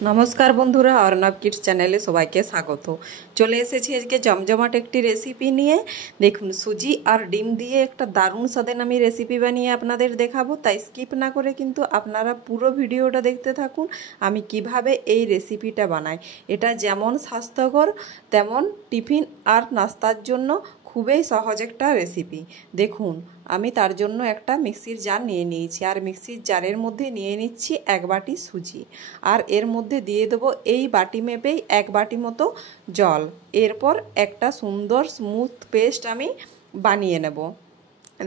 নমস্কার বন্ধুরা, অর্ণব কিডস চ্যানেলে সবাইকে স্বাগত। চলে এসেছি আজকে জমজমাট একটি রেসিপি নিয়ে। দেখুন, সুজি আর ডিম দিয়ে একটা দারুণ স্বাদের আমি রেসিপি বানিয়ে আপনাদের দেখাবো, তাই স্কিপ না করে কিন্তু আপনারা পুরো ভিডিওটা দেখতে থাকুন আমি কিভাবে এই রেসিপিটা বানাই। এটা যেমন স্বাস্থ্যকর তেমন টিফিন আর নাস্তার জন্য খুবই সহজ একটা রেসিপি। দেখুন, আমি তার জন্য একটা মিক্সির জার নিয়ে নিয়েছি, আর মিক্সির জারের মধ্যে নিয়ে নিচ্ছি 1 বাটি সুজি, আর এর মধ্যে দিয়ে দেবো এই বাটি মেপেই 1 বাটি মতো জল। এরপর একটা সুন্দর স্মুথ পেস্ট আমি বানিয়ে নেব।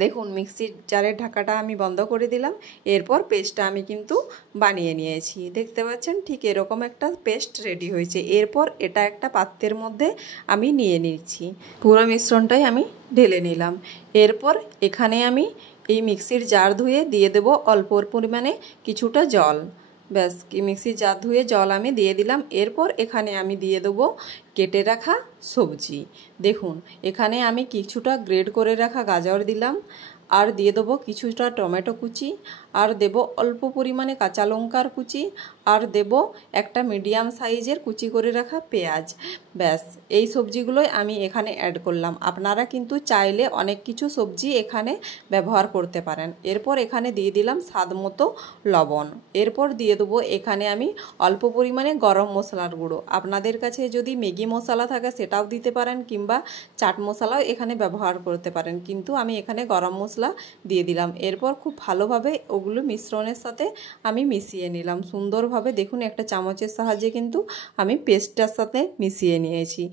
দেখুন, মিক্সির জারের ঢাকাটা আমি বন্ধ করে দিলাম। এরপর পেস্টটা আমি কিন্তু বানিয়ে নিয়েছি, দেখতে পাচ্ছেন ঠিক এরকম একটা পেস্ট রেডি হয়েছে। এরপর এটা একটা পাত্রের মধ্যে আমি নিয়ে নিচ্ছি, পুরো মিশ্রণটাই আমি ঢেলে নিলাম। এরপর এখানে আমি এই মিক্সির জার ধুয়ে দিয়ে দেব অল্প পরিমাণে কিছুটা জল। ব্যাস, মিক্সির জার ধুয়ে জল আমি দিয়ে দিলাম। এরপর এখানে আমি দিয়ে দেবো কেটে রাখা সবজি। দেখুন, এখানে আমি কিছুটা গ্রেড করে রাখা গাজর দিলাম, আর দিয়ে দেবো কিছুটা টমেটো কুচি, আর দেব অল্প পরিমাণে কাঁচা লঙ্কার কুচি, আর দেব একটা মিডিয়াম সাইজের কুচি করে রাখা পেঁয়াজ। ব্যাস, এই সবজিগুলোই আমি এখানে অ্যাড করলাম। আপনারা কিন্তু চাইলে অনেক কিছু সবজি এখানে ব্যবহার করতে পারেন। এরপর এখানে দিয়ে দিলাম স্বাদ মতো লবণ। এরপর দিয়ে দেবো এখানে আমি অল্প পরিমাণে গরম মশলার গুঁড়ো। আপনাদের কাছে যদি ম্যাগি মশলা থাকে সেটাও দিতে পারেন, কিংবা চাট মশলাও এখানে ব্যবহার করতে পারেন, কিন্তু আমি এখানে গরম মশলা দিয়ে দিলাম। এরপর খুব ভালোভাবে ওগুলো মিশ্রণের সাথে আমি মিশিয়ে নিলাম সুন্দরভাবে। দেখুন, একটা চামচের সাহায্যে কিন্তু আমি পেস্টটার সাথে মিশিয়ে নিয়েছি।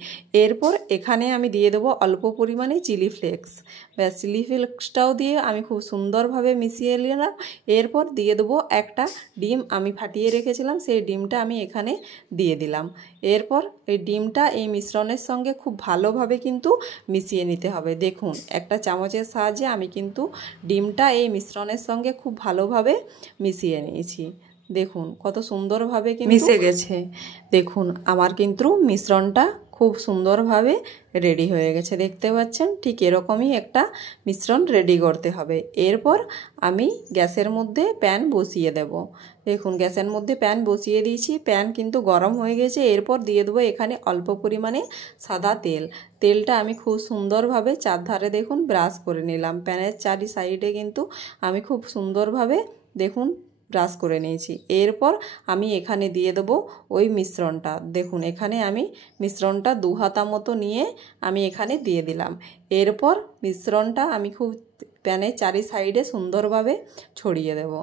এরপর এখানে আমি দিয়ে দেবো অল্প পরিমাণে চিলি ফ্লেক্স। ব্যাস, চিলি ফ্লেক্সটাও দিয়ে আমি খুব সুন্দরভাবে মিশিয়ে নিলাম। এরপর দিয়ে দেবো একটা ডিম আমি ফাটিয়ে রেখেছিলাম, সেই ডিমটা আমি এখানে দিয়ে দিলাম। এরপর এই ডিমটা এই মিশ্রণের সঙ্গে খুব ভালোভাবে কিন্তু মিশিয়ে নিতে হবে। দেখুন, একটা চামচের সাহায্যে আমি কিন্তু ডিমটা এই মিশ্রণের সঙ্গে খুব ভালোভাবে মিশিয়ে নিয়েছি। দেখুন কত সুন্দরভাবে মিশে গেছে। দেখুন, আমার কিন্তু মিশ্রণটা খুব সুন্দরভাবে রেডি হয়ে গেছে, দেখতে পাচ্ছেন ঠিক এরকমই একটা মিশ্রণ রেডি করতে হবে। এরপর আমি গ্যাসের মধ্যে প্যান বসিয়ে দেব। দেখুন, গ্যাসের মধ্যে প্যান বসিয়ে দিয়েছি, প্যান কিন্তু গরম হয়ে গেছে। এরপর দিয়ে দেবো এখানে অল্প পরিমাণে সাদা তেল। তেলটা আমি খুব সুন্দরভাবে চারধারে দেখুন ব্রাশ করে নিলাম। প্যানের চারি সাইডে কিন্তু আমি খুব সুন্দরভাবে দেখুন ব্রাশ করে নিয়েছি। এরপর আমি এখানে দিয়ে দেবো ওই মিশ্রণটা। দেখুন, এখানে আমি মিশ্রণটা 2 হাতা মতো নিয়ে আমি এখানে দিয়ে দিলাম। এরপর মিশ্রণটা আমি খুব প্যানের চারি সাইডে সুন্দরভাবে ছড়িয়ে দেব।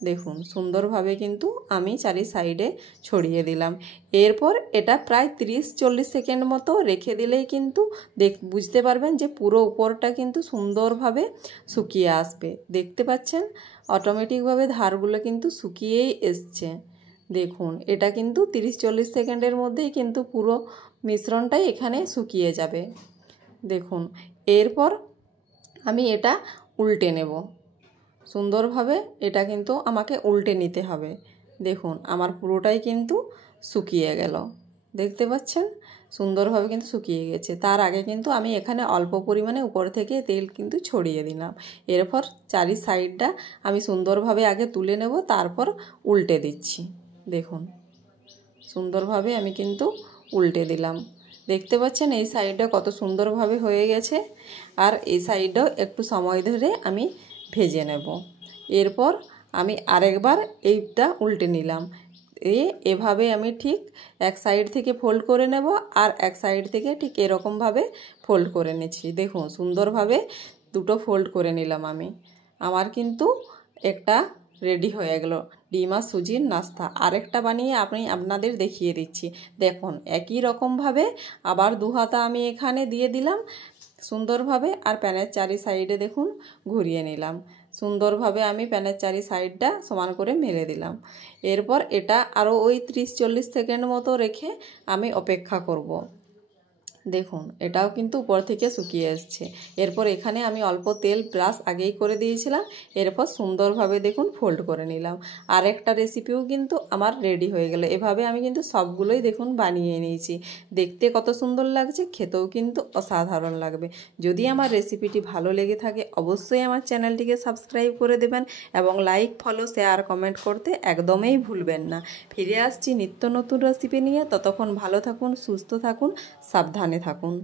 দেখুন, সুন্দরভাবে কিন্তু আমি চারি সাইডে ছড়িয়ে দিলাম। এরপর এটা প্রায় 30-40 সেকেন্ড মতো রেখে দিলেই কিন্তু বুঝতে পারবেন যে পুরো উপরটা কিন্তু সুন্দরভাবে শুকিয়ে আসবে। দেখতে পাচ্ছেন অটোমেটিকভাবে ধারগুলো কিন্তু শুকিয়েই এসছে। দেখুন, এটা কিন্তু 30-40 সেকেন্ডের মধ্যেই কিন্তু পুরো মিশ্রণটাই এখানে শুকিয়ে যাবে। দেখুন, এরপর আমি এটা উল্টে নেব সুন্দরভাবে। এটা কিন্তু আমাকে উল্টে নিতে হবে। দেখুন, আমার পুরোটাই কিন্তু শুকিয়ে গেল, দেখতে পাচ্ছেন সুন্দরভাবে কিন্তু শুকিয়ে গেছে। তার আগে কিন্তু আমি এখানে অল্প পরিমাণে উপর থেকে তেল কিন্তু ছড়িয়ে দিলাম। এরপর চারি সাইডটা আমি সুন্দরভাবে আগে তুলে নেব, তারপর উল্টে দিচ্ছি। দেখুন, সুন্দরভাবে আমি কিন্তু উল্টে দিলাম। দেখতে পাচ্ছেন এই সাইডটা কত সুন্দরভাবে হয়ে গেছে, আর এই সাইডটাও একটু সময় ধরে আমি ভেজে নেব। এরপর আমি আরেকবার এইটা উল্টে নিলাম। এভাবে আমি ঠিক এক সাইড থেকে ফোল্ড করে নেব, আর এক সাইড থেকে ঠিক এরকমভাবে ফোল্ড করে নিচ্ছি। দেখুন, সুন্দরভাবে দুটো ফোল্ড করে নিলাম আমি। আমার কিন্তু একটা রেডি হয়ে গেল ডিম আর সুজির নাস্তা। আরেকটা বানিয়ে আপনাদের দেখিয়ে দিচ্ছি। দেখুন, একই রকমভাবে আবার 2 হাতা আমি এখানে দিয়ে দিলাম সুন্দরভাবে, আর প্যানের চারি সাইডে দেখুন ঘুরিয়ে নিলাম সুন্দরভাবে। আমি প্যানের চারি সাইডটা সমান করে মেলে দিলাম। এরপর এটা আরও ওই 30-40 সেকেন্ড মতো রেখে আমি অপেক্ষা করব। দেখুন এটাও কিন্তু উপর থেকে শুকিয়ে এসছে। এরপর এখানে আমি অল্প তেল ব্রাশ আগেই করে দিয়েছিলাম, এরপর সুন্দরভাবে দেখুন ফোল্ড করে নিলাম। আর একটা রেসিপিও কিন্তু আমার রেডি হয়ে গেল। এভাবে আমি কিন্তু সবগুলোই দেখুন বানিয়ে নিয়েছি। দেখতে কত সুন্দর লাগছে, খেতেও কিন্তু অসাধারণ লাগবে। যদি আমার রেসিপিটি ভালো লেগে থাকে অবশ্যই আমার চ্যানেলটিকে সাবস্ক্রাইব করে দেবেন এবং লাইক, ফলো, শেয়ার, কমেন্ট করতে একদমই ভুলবেন না। ফিরে আসছি নিত্য নতুন রেসিপি নিয়ে। ততক্ষণ ভালো থাকুন, সুস্থ থাকুন, সাবধানে থাকুন।